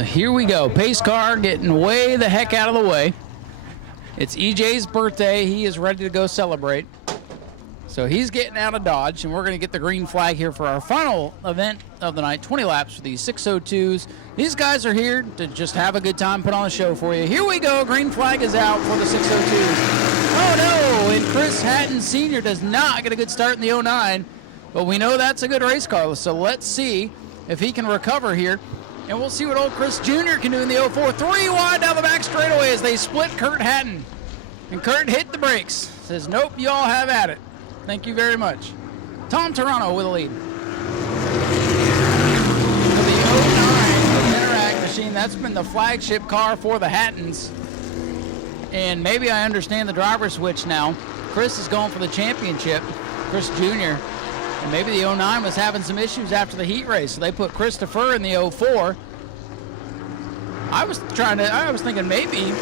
Here we go. Pace car getting way the heck out of the way. It's EJ's birthday. He is ready to go celebrate. So he's getting out of Dodge, and we're going to get the green flag here for our final event of the night, 20 laps for these 602s. These guys are here to just have a good time, put on a show for you. Here we go. Green flag is out for the 602s. Oh, no, and Chris Hatton Sr. does not get a good start in the 09, but we know that's a good race car, so let's see if he can recover here. And we'll see what old Chris Jr. can do in the 04. 3 wide down the back straightaway as they split Kurt Hatton. And Kurt hit the brakes. Says, nope, you all have at it. Thank you very much. Tom Toronto with a lead. For the 09 Interact machine, that's been the flagship car for the Hattons. And maybe I understand the driver switch now. Chris is going for the championship, Chris Jr., and maybe the 09 was having some issues after the heat race, so they put Christopher in the 04. I was thinking maybe,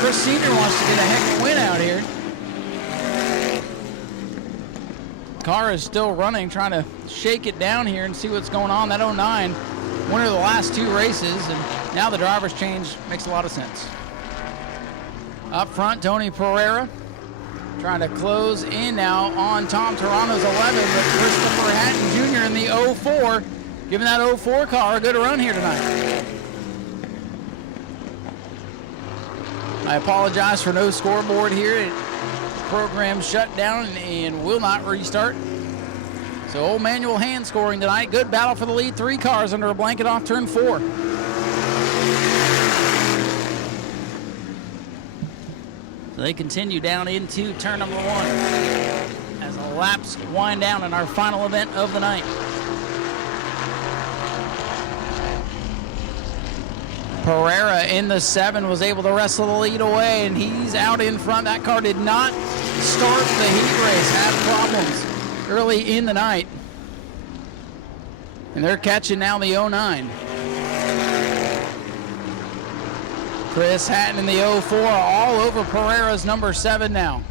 Chris Sr. wants to get a heck of a win out here. Car is still running, trying to shake it down here and see what's going on. That 09, winner of the last 2 races, and now the driver's change makes a lot of sense. Up front, Tony Pereira trying to close in now on Tom Toronto's 11, but Christopher Hatton Jr. in the 04, giving that 04 car a good run here tonight. I apologize for no scoreboard here. The program shut down and will not restart. So old manual hand scoring tonight. Good battle for the lead. 3 cars under a blanket off turn 4. So they continue down into turn number 1 as the laps wind down in our final event of the night. Pereira in the 7 was able to wrestle the lead away, and he's out in front. That car did not start the heat race, had problems early in the night. And they're catching now the 09. Chris Hatton in the 04, all over Pereira's number 7 now.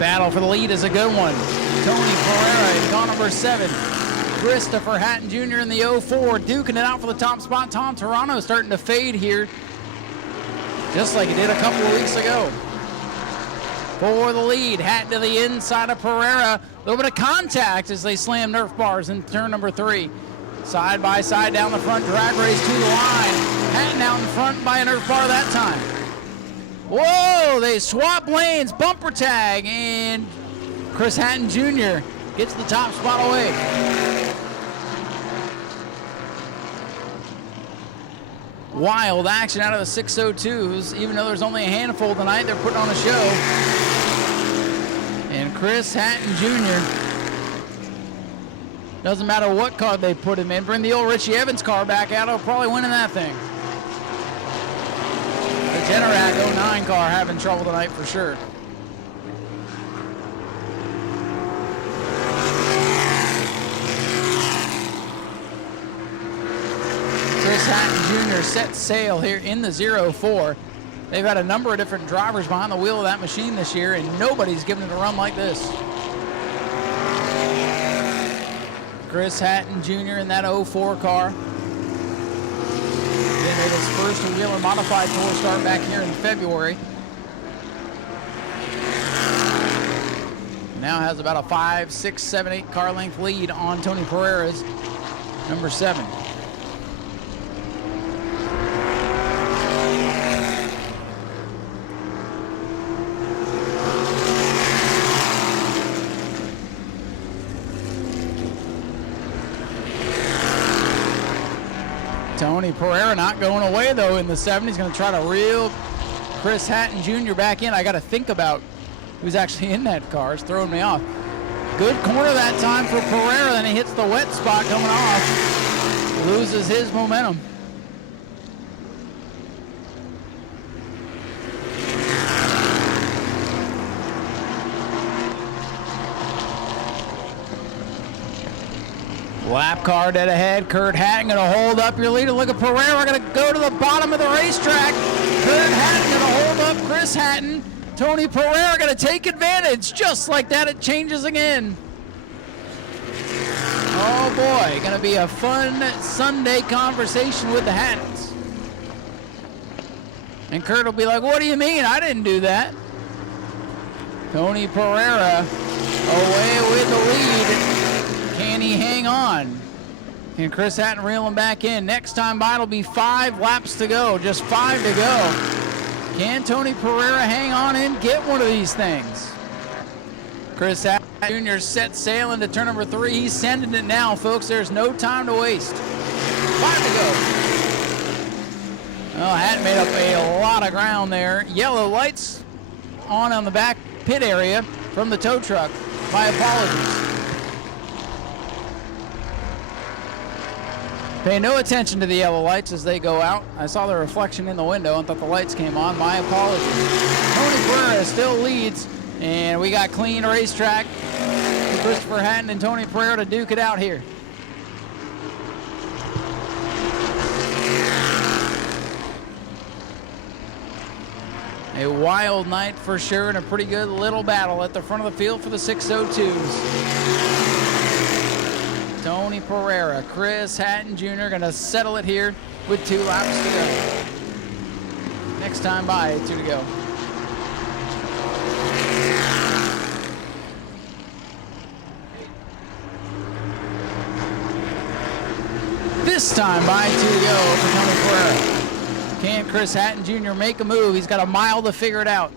Battle for the lead is a good one. Tony Pereira in car number 7. Christopher Hatton Jr. in the 04, duking it out for the top spot. Tom Toronto starting to fade here, just like he did a couple of weeks ago. For the lead, Hatton to the inside of Pereira. A little bit of contact as they slam Nerf bars in turn number 3. Side by side down the front, drag race to the line. Hatton out in front by a Nerf bar that time. Whoa, they swap lanes, bumper tag, and Chris Hatton Jr. gets the top spot away. Wild action out of the 602s. Even though there's only a handful tonight, they're putting on a show. And Chris Hatton Jr., doesn't matter what car they put him in. Bring the old Richie Evans car back out, he'll probably win in that thing. The Generac 09 car having trouble tonight for sure. Chris Hatton Jr. set sail here in the 04. They've had a number of different drivers behind the wheel of that machine this year, and nobody's given it a run like this. Chris Hatton Jr. in that 04 car. Then made his first Wheeler Modified Tour start back here in February. Now has about a 5, 6, 7, 8 car length lead on Tony Pereira's number 7. Tony Pereira not going away, though, in the 7. He's going to try to reel Chris Hatton Jr. back in. I got to think about who's actually in that car. It's throwing me off. Good corner that time for Pereira. Then he hits the wet spot coming off. Loses his momentum. Lap car dead ahead. Kurt Hatton going to hold up your leader. Look at Pereira going to go to the bottom of the racetrack. Kurt Hatton going to hold up Chris Hatton. Tony Pereira going to take advantage. Just like that, it changes again. Oh boy, going to be a fun Sunday conversation with the Hattons. And Kurt will be like, what do you mean? I didn't do that. Tony Pereira away with the lead. Can he hang on? Can Chris Hatton reel him back in? Next time by, it'll be 5 laps to go. Just 5 to go. Can Tony Pereira hang on and get one of these things? Chris Hatton Jr. set sail into turn number 3. He's sending it now, folks. There's no time to waste. 5 to go. Well, Hatton made up a lot of ground there. Yellow lights on the back pit area from the tow truck. My apologies. Pay no attention to the yellow lights as they go out. I saw the reflection in the window and thought the lights came on. My apologies. Tony Pereira still leads, and we got clean racetrack. Christopher Hatton and Tony Pereira to duke it out here. A wild night for sure, and a pretty good little battle at the front of the field for the 602s. Tony Pereira, Chris Hatton Jr. going to settle it here with 2 laps to go. Next time by, 2 to go. This time by, 2 to go for Tony Pereira. Can Chris Hatton Jr. make a move? He's got a mile to figure it out.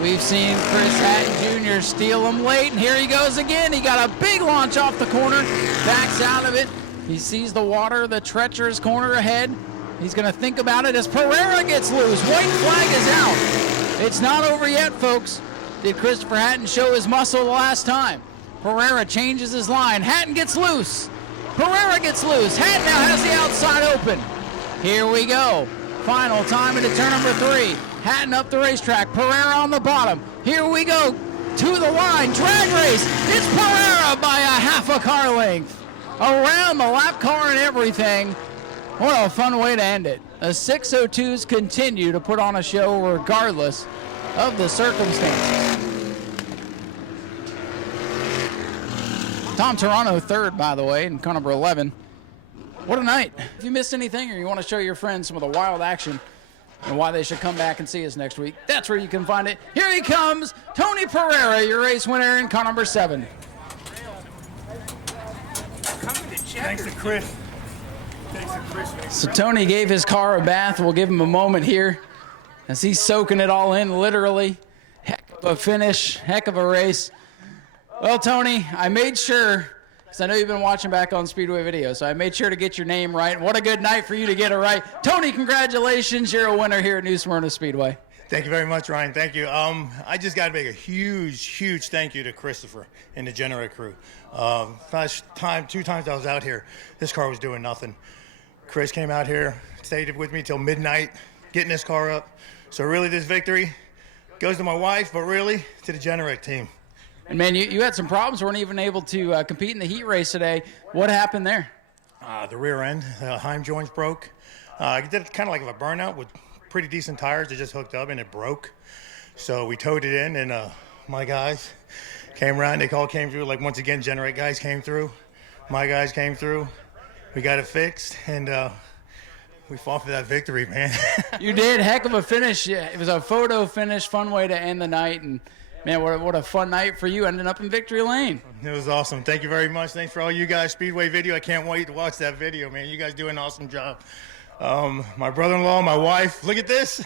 We've seen Chris Hatton Jr. steal him late, and here he goes again. He got a big launch off the corner, backs out of it. He sees the water, the treacherous corner ahead. He's going to think about it as Pereira gets loose. White flag is out. It's not over yet, folks. Did Christopher Hatton show his muscle the last time? Pereira changes his line. Hatton gets loose. Pereira gets loose. Hatton now has the outside open. Here we go. Final time into turn number 3. Hatton up the racetrack. Pereira on the bottom. Here we go. To the line. Drag race. It's Pereira by a half a car length. Around the lap car and everything. What a fun way to end it. The 602s continue to put on a show regardless of the circumstances. Tom Toronto third, by the way, in car number 11. What a night. If you missed anything or you want to show your friends some of the wild action and why they should come back and see us next week, that's where you can find it. Here he comes, Tony Pereira, your race winner in car number 7. Thanks to Chris. So Tony gave his car a bath. We'll give him a moment here as he's soaking it all in, literally. Heck of a finish, heck of a race. Well, Tony, I made sure, because I know you've been watching back on Speedway videos, so I made sure to get your name right. What a good night for you to get it right. Tony, congratulations. You're a winner here at New Smyrna Speedway. Thank you very much, Ryan. Thank you. I just got to make a huge thank you to Christopher and the Generate crew. Last time, 2 times I was out here, this car was doing nothing. Chris came out here, stayed with me till midnight, getting this car up. So really this victory goes to my wife, but really to the Generate team. And man, you had some problems. Weren't even able to compete in the heat race today. What happened there? The rear end, Heim joints broke. I did kind of like a burnout with pretty decent tires that just hooked up and it broke. So we towed it in and my guys came around. They came through. Like once again, Generate guys came through. My guys came through. We got it fixed and we fought for that victory, man. You did. Heck of a finish. Yeah, it was a photo finish, fun way to end the night. And man, what a fun night for you, ending up in victory lane. It was awesome. Thank you very much. Thanks for all you guys. Speedway video. I can't wait to watch that video, man. You guys do an awesome job. My brother-in-law, my wife, look at this.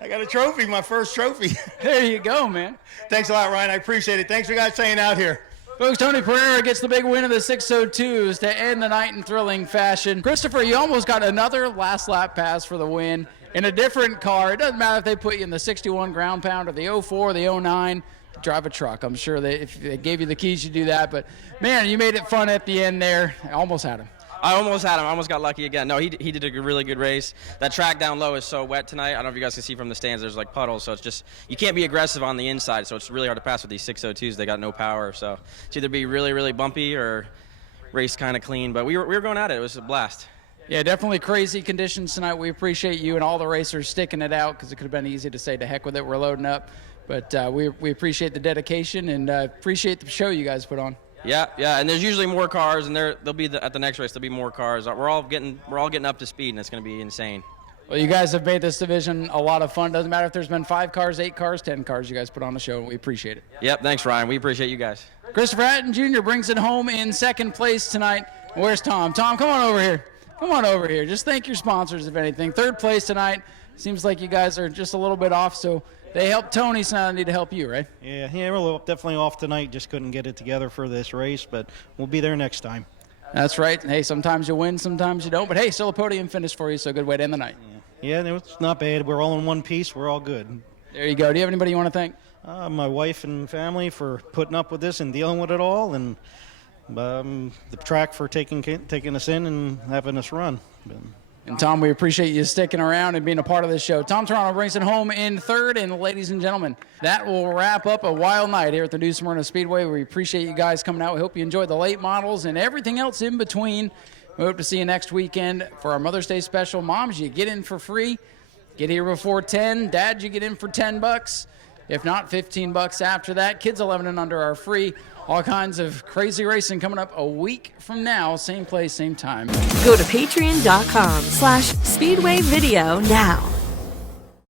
I got a trophy, my first trophy. There you go, man. Thanks a lot, Ryan. I appreciate it. Thanks for guys staying out here. Folks, Tony Pereira gets the big win of the 602s to end the night in thrilling fashion. Christopher, you almost got another last lap pass for the win in a different car. It doesn't matter if they put you in the 61 ground pound or the 04 or the 09. Drive a truck. I'm sure that if they gave you the keys, you'd do that. But, man, you made it fun at the end there. I almost had him. I almost had him. I almost got lucky again. No, he did a really good race. That track down low is so wet tonight. I don't know if you guys can see from the stands. There's like puddles, so it's just you can't be aggressive on the inside. So it's really hard to pass with these 602s. They got no power, so it's either be really bumpy or race kind of clean. But we were going at it. It was a blast. Yeah, definitely crazy conditions tonight. We appreciate you and all the racers sticking it out because it could have been easy to say to heck with it. We're loading up, but we appreciate the dedication and appreciate the show you guys put on. Yeah, and there's usually more cars, and they'll be at the next race. There'll be more cars. We're all getting up to speed, and it's going to be insane. Well, you guys have made this division a lot of fun. Doesn't matter if there's been 5 cars, 8 cars, 10 cars. You guys put on the show, and we appreciate it. Yep, thanks, Ryan. We appreciate you guys. Christopher Hatton Jr. brings it home in second place tonight. Where's Tom? Tom, come on over here. Come on over here. Just thank your sponsors, if anything. Third place tonight. Seems like you guys are just a little bit off, so they helped Tony, so now they need to help you, right? Yeah, we're definitely off tonight. Just couldn't get it together for this race, but we'll be there next time. That's right. Hey, sometimes you win, sometimes you don't. But, hey, still a podium finish for you, so good way to end the night. Yeah, it's not bad. We're all in one piece. We're all good. There you go. Do you have anybody you want to thank? My wife and family for putting up with this and dealing with it all, and the track for taking us in and having us run. And, Tom, we appreciate you sticking around and being a part of this show. Tom Toronto brings it home in third. And, ladies and gentlemen, that will wrap up a wild night here at the New Smyrna Speedway. We appreciate you guys coming out. We hope you enjoyed the late models and everything else in between. We hope to see you next weekend for our Mother's Day special. Moms, you get in for free. Get here before 10. Dad, you get in for $10. If not, $15 after that. Kids 11 and under are free. All kinds of crazy racing coming up a week from now. Same place, same time. Go to patreon.com/Speedway Video now.